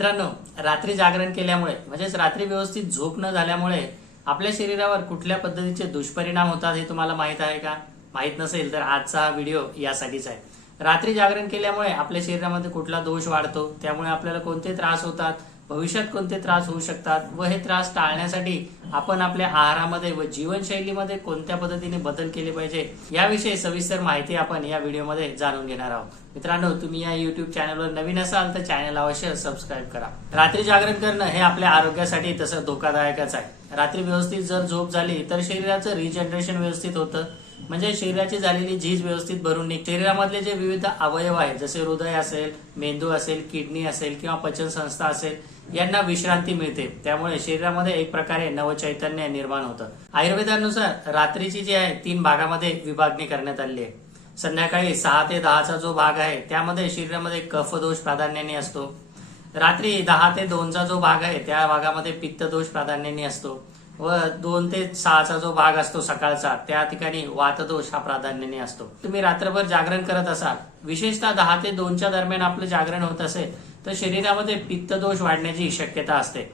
मित्रांनो रात्री जागरण केल्यामुळे म्हणजेच रात्री व्यवस्थित झोप न झाल्यामुळे आपल्या शरीरावर कुठल्या पद्धतीचे दुष्परिणाम होतात हे तुम्हाला माहीत आहे का? माहीत नसेल तर आजचा हा व्हिडिओ यासाठीच आहे. रात्री जागरण केल्यामुळे आपल्या शरीरामध्ये कुठला दोष वाढतो? त्यामुळे आपल्याला कोणते त्रास होतात? भविष्यात कोणते त्रास होऊ शकतात व हे त्रास टाळण्यासाठी आपण आपल्या आहारामध्ये व जीवनशैलीमध्ये कोणत्या पद्धतीने बदल केले पाहिजे याविषयी सविस्तर माहिती आपण या व्हिडिओमध्ये जाणून घेणार आहोत. मित्रांनो तुम्ही या युट्यूब चॅनलवर नवीन असाल तर चॅनल अवश्य सबस्क्राईब करा. रात्री जागरण करणं हे आपल्या आरोग्यासाठी तसं धोकादायकच आहे. रात्री व्यवस्थित जर झोप झाली तर शरीराचं रिजनरेशन व्यवस्थित होतं. म्हणजे शरीराची झालेली झीज व्यवस्थित भरून निघते. शरीरामधले जे विविध अवयव आहेत जसे हृदय असेल मेंदू असेल किडनी असेल किंवा पचन संस्था असेल यांना विश्रांती मिळते. त्यामुळे शरीरामध्ये एक प्रकारे नवचैतन्य निर्माण होतं. आयुर्वेदानुसार रात्रीची जी आहे तीन भागामध्ये विभागणी करण्यात आली आहे. संध्याकाळी सहा ते दहाचा जो भाग आहे त्यामध्ये शरीरामध्ये कफदोष प्राधान्याने असतो. रात्री दहा ते दोनचा जो भाग आहे त्या भागामध्ये पित्तदोष प्राधान्याने असतो. व दोन ते सहाचा जो भाग असतो सकाळचा त्या ठिकाणी वातदोष हा प्राधान्याने असतो. तुम्ही रात्रभर जागरण करत असाल विशेषतः दहा ते दोनच्या दरम्यान आपलं जागरण होत असेल तर शरीरामध्ये पित्तदोष वाढण्याची शक्यता असते.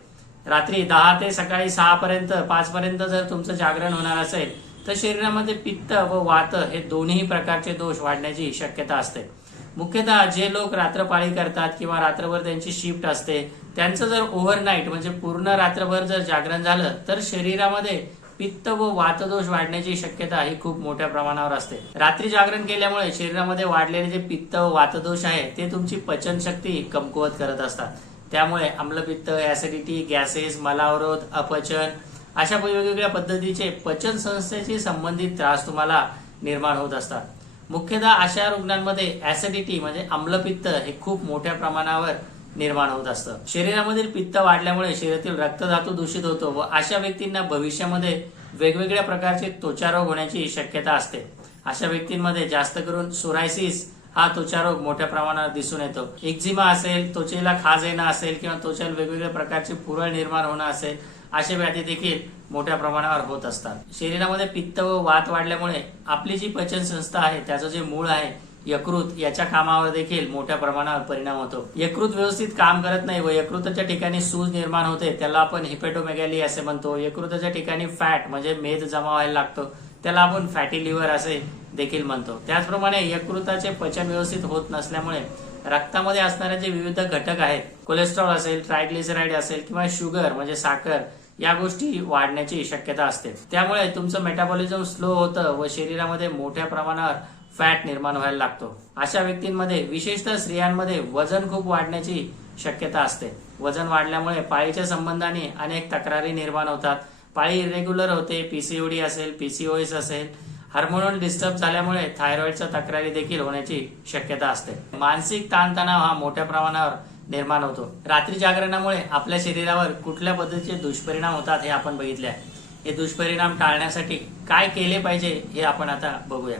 रात्री दहा ते सकाळी सहा पर्यंत पाच पर्यंत जर तुमचं जागरण होणार असेल तर शरीरामध्ये पित्त व वात हे दोन्ही प्रकारचे दोष वाढण्याची शक्यता असते. मुख्यतः जे लोक रात्रपाळी करतात किंवा रात्रभर त्यांची शिफ्ट असते त्यांचं जर ओव्हरनाईट म्हणजे पूर्ण रात्रभर जर जागरण झालं तर शरीरामध्ये पित्त व वातदोष वाढण्याची शक्यता ही खूप मोठ्या प्रमाणावर असते. रात्री जागरण केल्यामुळे शरीरामध्ये वाढलेले जे पित्त व वातदोष आहे ते तुमची पचनशक्ती कमकुवत करत असतात. त्यामुळे आम्लपित्त ऍसिडिटी गॅसेस मलावरोध अपचन अशा वेगवेगळ्या पद्धतीचे पचन संस्थेशी संबंधित त्रास तुम्हाला निर्माण होत असतात. मुख्यतः अशा रुग्णांमध्ये ऍसिडिटी म्हणजे आम्लपित्त हे खूप मोठ्या प्रमाणावर निर्माण होत असतं. शरीरामधील पित्त वाढल्यामुळे शरीरातील रक्तधातू दूषित होतो व अशा व्यक्तींना भविष्यामध्ये वेगवेगळ्या प्रकारचे त्वचारोग होण्याची शक्यता असते. अशा व्यक्तींमध्ये जास्त करून सोरायसिस हा त्वचारोग मोठ्या प्रमाणावर दिसून येतो. एक्झिमा असेल त्वचेला खाज येणं असेल किंवा त्वचेला वेगवेगळ्या प्रकारचे पुरळ निर्माण होणं असेल असे व्याधी देखील मोठ्या प्रमाणावर होत असतात. शरीरामध्ये पित्त व वात वाढल्यामुळे आपली जी पचन संस्था आहे त्याचं जे मूळ आहे यकृत याच्या कामावर देखील मोठ्या प्रमाणावर परिणाम होतो. यकृत व्यवस्थित काम करत नाही व यकृताच्या ठिकाणी सूज निर्माण होते त्याला आपण हिपेटोमेगॅली असे म्हणतो. यकृताच्या ठिकाणी फॅट म्हणजे मेद जमा व्हायला लागतो. त्याला आपण फॅटी लिव्हर असे देखील म्हणतो. त्याचप्रमाणे यकृताचे पचन व्यवस्थित होत नसल्यामुळे रक्तामध्ये असणारे जे विविध घटक आहेत कोलेस्ट्रॉल असेल ट्रायग्लिसराईड असेल किंवा शुगर म्हणजे साखर या गोष्टी वाढण्याची शक्यता असते. त्यामुळे तुमचं मेटाबॉलिझम स्लो होतं व शरीरामध्ये मोठ्या प्रमाणावर फॅट निर्माण व्हायला लागतो. अशा व्यक्तींमध्ये विशेषतः स्त्रियांमध्ये वजन खूप वाढण्याची शक्यता असते. वजन वाढल्यामुळे पाळीच्या संबंधाने अनेक तक्रारी निर्माण होतात. पाळी इरेग्युलर होते पीसीओडी असेल पीसीओएस असेल. हार्मोनल डिस्टर्ब झाल्यामुळे थायरॉइडच्या तक्रारी देखील होण्याची शक्यता असते. मानसिक ताणतणाव हा मोठ्या प्रमाणावर निर्माण होतो. रात्री जागरणामुळे आपल्या शरीरावर कुठल्या पद्धतीचे दुष्परिणाम होतात हे आपण बघितले आहे. हे दुष्परिणाम टाळण्यासाठी काय केले पाहिजे हे आपण आता बघूया.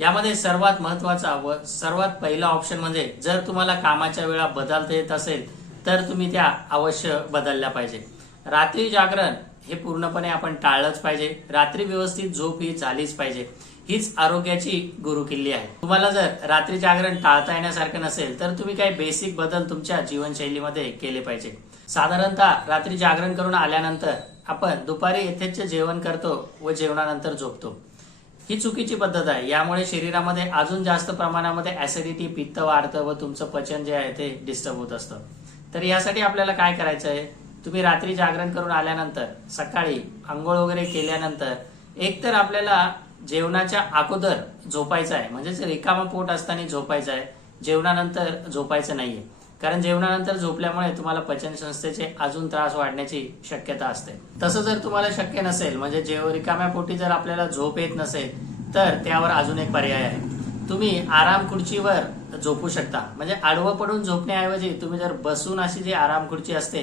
यामध्ये सर्वात महत्त्वाचा व सर्वात पहिला ऑप्शन म्हणजे जर तुम्हाला कामाच्या वेळा बदलता येत असेल तर तुम्ही त्या अवश्य बदलल्या पाहिजे. रात्री जागरण हे पूर्णपणे आपण टाळलंच पाहिजे. रात्री व्यवस्थित झोप ही झालीच पाहिजे. हीच आरोग्याची गुरुकिल्ली आहे. तुम्हाला जर रात्री जागरण टाळता येण्यासारखं नसेल तर तुम्ही काही बेसिक बदल तुमच्या जीवनशैलीमध्ये केले पाहिजे. साधारणतः रात्री जागरण करून आल्यानंतर आपण दुपारी यथेच्छ जेवण करतो व जेवणानंतर झोपतो. ही चुकीची पद्धत आहे. यामुळे शरीरामध्ये अजून जास्त प्रमाणामध्ये ऍसिडिटी पित्त वाढतं व तुमचं पचन जे आहे ते डिस्टर्ब होत असतं. तर यासाठी आपल्याला काय करायचं आहे? तुम्ही रात्री जागरण करून आल्यानंतर सकाळी आंघोळ वगैरे केल्यानंतर एकतर आपल्याला जेवणाच्या अगोदर झोपायचं आहे. म्हणजेच रिकामा पोट असताना झोपायचं आहे. जेवणानंतर झोपायचं नाहीये. कारण जेवणानंतर झोपल्यामुळे तुम्हाला पचन संस्थेचे अजून त्रास वाढण्याची शक्यता असते. तसं जर तुम्हाला शक्य नसेल म्हणजे जेव रिकाम्या पोटी जर आपल्याला झोप येत नसेल तर त्यावर अजून एक पर्याय आहे. तुम्ही आराम खुर्चीवर झोपू शकता. म्हणजे आडवं पडून झोपण्याऐवजी तुम्ही जर बसून अशी जी आराम खुर्ची असते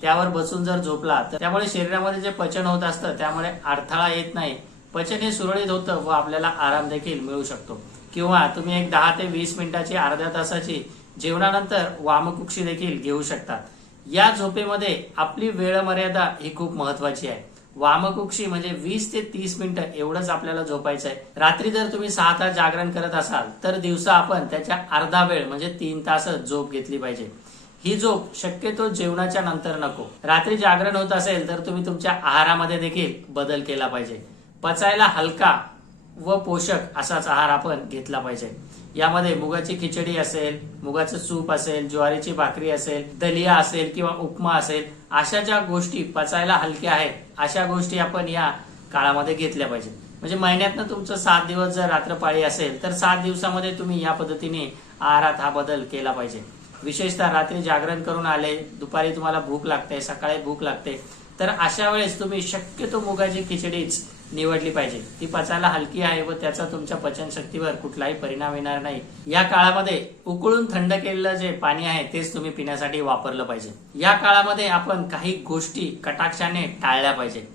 त्यावर बसून जर झोपला तर त्यामुळे शरीरामध्ये जे पचन होत असतं त्यामुळे अडथळा येत नाही. पचन हे सुरळीत होतं व आपल्याला आराम देखील मिळू शकतो. किंवा तुम्ही एक दहा ते वीस मिनिटाची अर्ध्या तासाची जेवणानंतर वामकुक्षी देखील घेऊ शकतात या झोपेमध्ये आपली वेळ मर्यादा ही खूप महत्वाची आहे. वामकुक्षी म्हणजे वीस ते तीस मिनिटं एवढंच आपल्याला झोपायचं आहे. रात्री जर तुम्ही सहा तास जागरण करत असाल तर दिवसा आपण त्याच्या अर्धा वेळ म्हणजे तीन तासच झोप घेतली पाहिजे. ही झोप शक्यतो जेवणाच्या नंतर नको. रात्री जागरण होत असेल तर तुम्ही तुमच्या आहारामध्ये देखील बदल केला पाहिजे. पचायला हलका व पोषक असाच आहार आपण घेतला पाहिजे. यामध्ये मुगाची खिचडी असेल मुगाचं सूप असेल ज्वारीची भाकरी असेल दलिया असेल किंवा उपमा असेल अशा ज्या गोष्टी पचायला हलक्या आहेत अशा गोष्टी आपण या काळामध्ये घेतल्या पाहिजे म्हणजे महिन्यातनं तुमचं सात दिवस जर रात्रपाळी असेल तर सात दिवसामध्ये तुम्ही या पद्धतीने आहारात हा बदल केला पाहिजे. विशेषतः रात्री जागरण करून आले दुपारी तुम्हाला भूक लागते सकाळी भूक लागते तर अशा वेळेस तुम्ही शक्यतो मुगाची खिचडीच निवडली पाहिजे. ती पचायला हलकी आहे व त्याचा तुमच्या पचनशक्तीवर कुठलाही परिणाम येणार नाही. या काळामध्ये उकळून थंड केलेलं जे पाणी आहे तेच तुम्ही पिण्यासाठी वापरलं पाहिजे. या काळामध्ये आपण काही गोष्टी कटाक्षाने टाळल्या पाहिजे.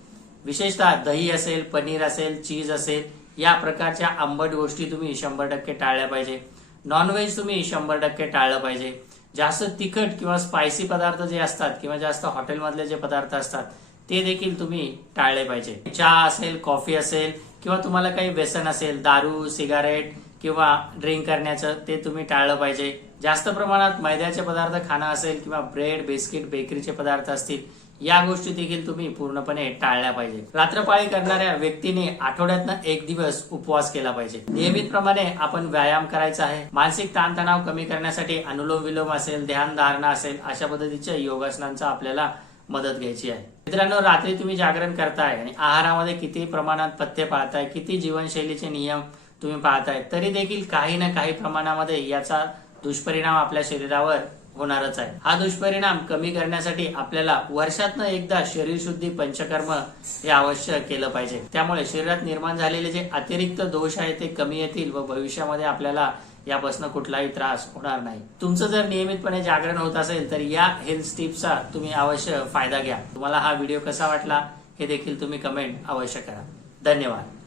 विशेषतः दही असेल पनीर असेल चीज असेल या प्रकारच्या आंबट गोष्टी तुम्ही शंभर टक्के टाळल्या पाहिजे. नॉनव्हेज तुम्ही शंभर टक्के टाळलं पाहिजे. जास्त तिखट किंवा स्पायसी पदार्थ जे असतात किंवा जास्त हॉटेलमधले जे पदार्थ असतात ते देखील तुम्ही टाळले पाहिजे. चहा असेल कॉफी असेल किंवा तुम्हाला काही व्यसन असेल दारू सिगारेट किंवा ड्रिंक करण्याचं ते तुम्ही टाळलं पाहिजे. जास्त प्रमाणात मैद्याचे पदार्थ खाणं असेल किंवा ब्रेड बिस्किट बेकरीचे पदार्थ असतील या गोष्टी देखील तुम्ही पूर्णपणे टाळल्या पाहिजे रात्रपाळी करणाऱ्या व्यक्तीने आठवड्यातनं एक दिवस उपवास केला पाहिजे. नियमितप्रमाणे आपण व्यायाम करायचा आहे. मानसिक ताणतणाव कमी करण्यासाठी अनुलोम विलोम असेल ध्यान धारणा असेल अशा पद्धतीच्या योगासनांचा आपल्याला मदत घ्यायची आहे. मित्रांनो रात्री तुम्ही जागरण करताय आणि आहारामध्ये किती प्रमाणात पथ्य पाळताय किती जीवनशैलीचे नियम तुम्ही पाळताय तरी देखील काही ना काही प्रमाणामध्ये याचा दुष्परिणाम आपल्या शरीरावर होणारच आहे. हा दुष्परिणाम कमी करण्यासाठी आपल्याला वर्षातनं एकदा शरीर शुद्धी पंचकर्म हे अवश्य केलं पाहिजे. त्यामुळे शरीरात निर्माण झालेले जे अतिरिक्त दोष आहेत ते कमी येतील व भविष्यामध्ये आपल्याला यापासून कुठलाही त्रास होणार नाही. तुमचं जर नियमितपणे जागरण होत असेल तर या हेल्थ टिप्सचा तुम्ही अवश्य फायदा घ्या. तुम्हाला हा व्हिडिओ कसा वाटला हे देखील तुम्ही कमेंट अवश्य करा. धन्यवाद.